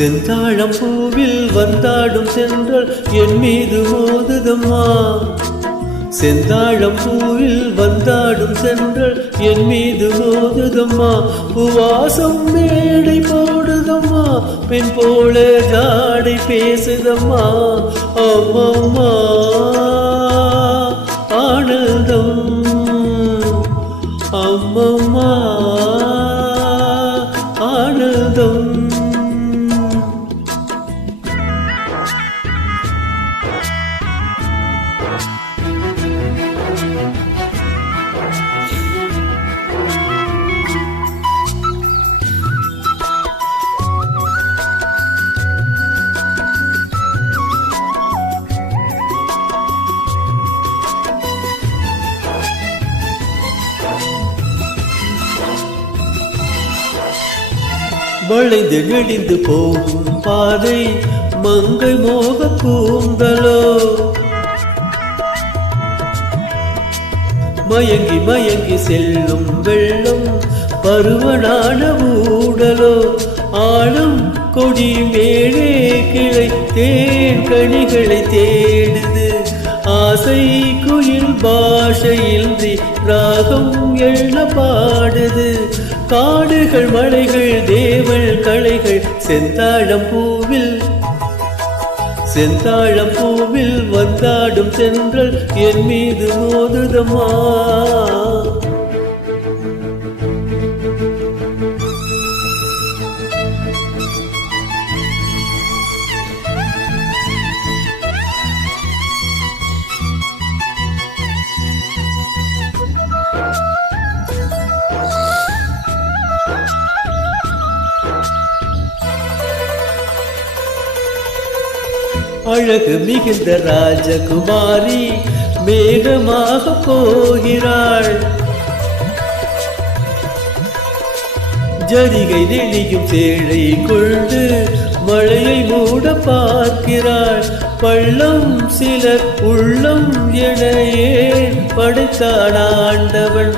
செந்தாழம் பூவில் வந்தாடும் சென்றல் என் மீது மோதுதம்மா. செந்தாழம் பூவில் வந்தாடும் சென்றல் என் மீது மோதுதம்மா. பூவாசம் மேடை போடுதம்மா, பெண் போல ஜாடை பேசுதம்மா. அம்மம்மா ஆனந்தம், அம்மம்மா ஆனந்தம். வளைந்து நெளிந்து போகும் பாதை மங்கை மோக கூந்தலோ. மயங்கி மயங்கி செல்லும் வெள்ளம் பருவனான ஊடலோ. ஆளும் கொடி மேலே கிளை தேன் கனிகளை தேடுது. ஆசை குயில் பாஷையின்றி ராகம் எழ பாடுது. காடுகள் மலைகள் தேவள் கலைகள் செந்தாழம் பூவில், செந்தாழம் பூவில் வந்தாடும் சென்றல் என் மீது மோதுதம்மா. அழகு மிகுந்த ராஜகுமாரி மேகமாக போகிறாள். ஜரிகை நெளியும் சேழை கொண்டு மழையை மூட பார்க்கிறாள். பள்ளம் சிலர் உள்ளம் என ஏன் படைத்தான் ஆண்டவன்.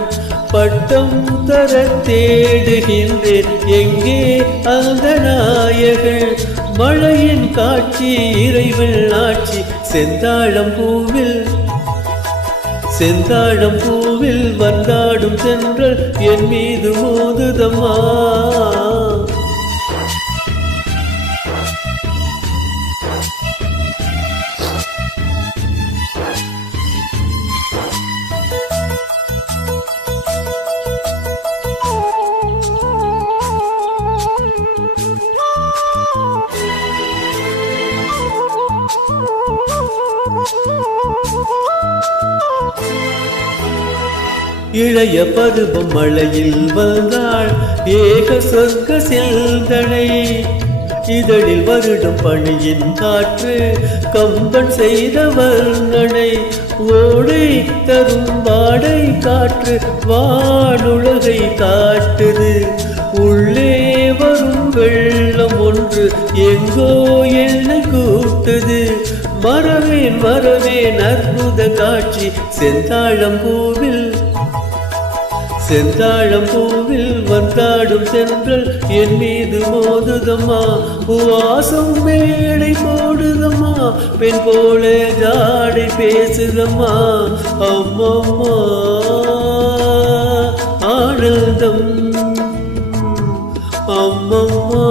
பட்டம் தர தேடுகின்றேன் எங்கே அந்த நாயகன். மழையின் காட்சி இறைவன் ஆட்சி செந்தாழம் பூவில், செந்தாழம் பூவில் வந்தாடும் சென்றல் என் மீது மோதுதம்மா. இளைய பருவம் மழையில் வந்தாள் ஏக சொர்க்க செல்தனை. இதழில் வருடும் பணியின் காற்று கம்பன் செய்த வர்ணனை. ஓடை தரும் வாடை காற்று வானுலகை காட்டுது. உள்ளே வரும் வெள்ளம் ஒன்று எங்கோ என்னை கூட்டுது. மறவேன் மறவேன் அற்புத காட்சி செந்தாழம் பூவில், செந்தாழம் பூவில் வந்தாடும் சென்றல் என் மீது மோதுதம்மா. பூவாசம் மேடை போடுதம்மா, பெண் போல ஜாடை பேசுதம்மா. அம்மம்மா ஆனந்தம், அம்மம்மா